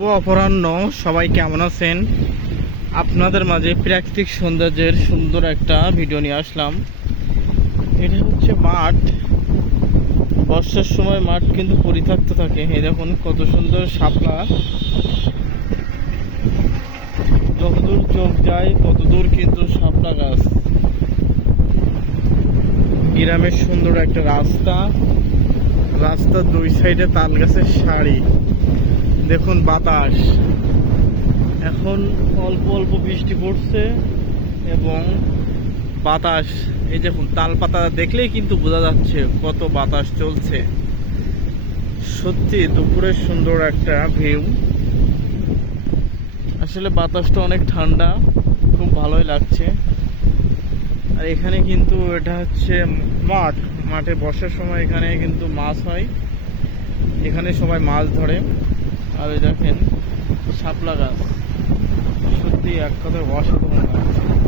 অপরাহ্ন, সবাই কেমন আছেন? আপনাদের মাঝে প্রাকৃতিক সৌন্দর্যের সুন্দর একটা ভিডিও নিয়ে আসলাম। এটা হচ্ছে মাঠ। বর্ষার সময় মাঠ কিন্তু পরিত্যক্ত থাকে। এই দেখুন কত সুন্দর শাপলা। যতদূর চোখ যায়, ততদূর কিন্তু শাপলা গাছ। গ্রামের সুন্দর একটা রাস্তা। রাস্তার দুই সাইডে তাল গাছের সারি। দেখুন বাতাস। এখন অল্প অল্প বৃষ্টি পড়ছে এবং বাতাস, এই দেখুন তাল পাতা দেখলেই কিন্তু বোঝা যাচ্ছে কত বাতাস চলছে। সত্যি দুপুরের সুন্দর একটা ভিউ আসলে বাতাসটা অনেক ঠান্ডা, খুব ভালোই লাগছে। আর এখানে কিন্তু এটা হচ্ছে মাঠ। মাঠে বর্ষার সময় এখানে কিন্তু মাছ হয়। এখানে সবাই মাছ ধরে। আর ওই দেখেন শাপলা গাছ। সত্যি এক কথায় অসাধারণ লাগছে।